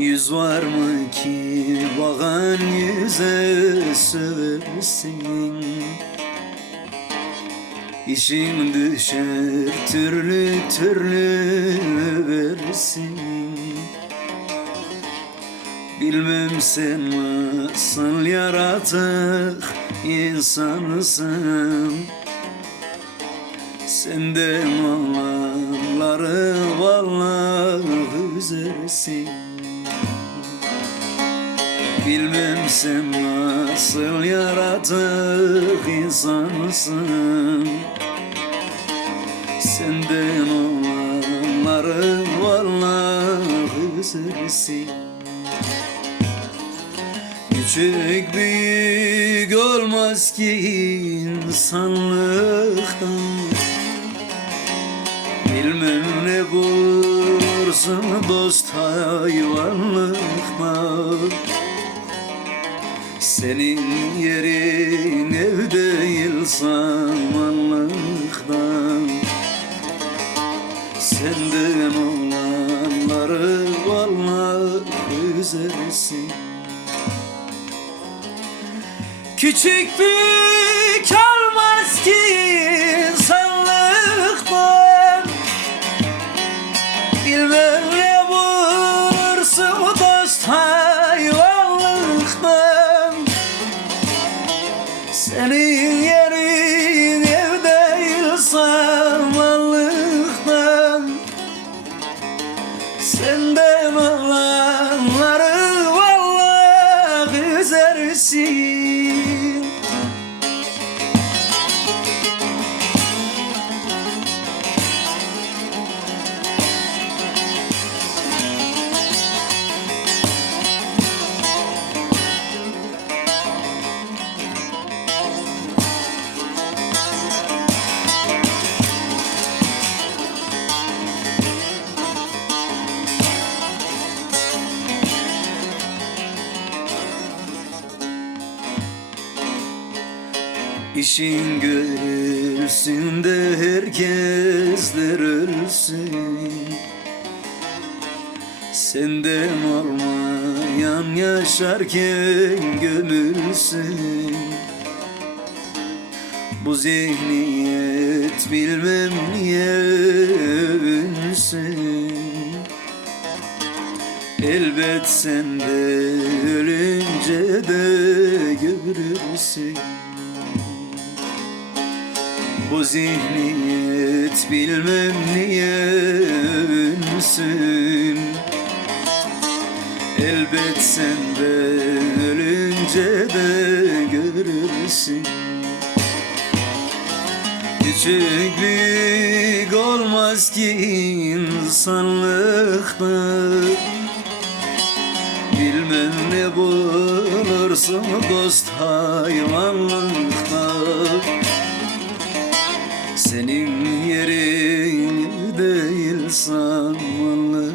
Yüz var mı ki bakan yüze söversin İşin düşer türlü türlü versin. Bilmem sen nasıl yaratık insansın? Senden olanları vallahi üzersin Bilmem sen nasıl yaratık insansın. Senden olanları vallahi üzersin Küçük büyük olmaz ki insanlıktan Bilmem ne bulursun dost hayvanlıkta Senin yerin ev değil samanlıkta Senden olanları vallahi üzersin Küçük büyük olmaz ki insanlıktan Bilmem ne vallahi İşin görülsün de herkesler ölsün. Senden olmayan yaşarken gömülsün. Bu zihniyet bilmem niye övünsün. Elbet sen de ölünce de görürsün Bu zihniyet bilmem niye övünsün Elbet sen de ölünce de görürsün. Küçük büyük olmaz ki insanlıkta. Bilmem ne bulursun dost hayvanlıkta Senin yerin değil samanlıkta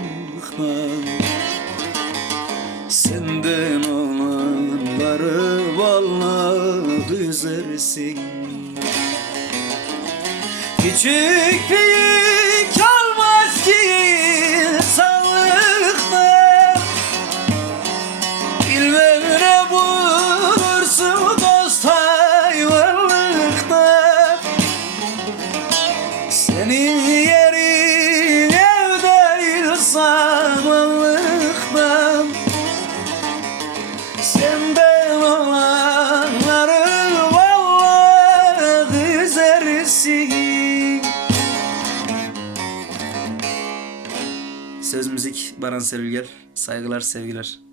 Senden olanları vallahi üzersin. Küçük büyük müzik Baran Sevgiller Saygılar sevgiler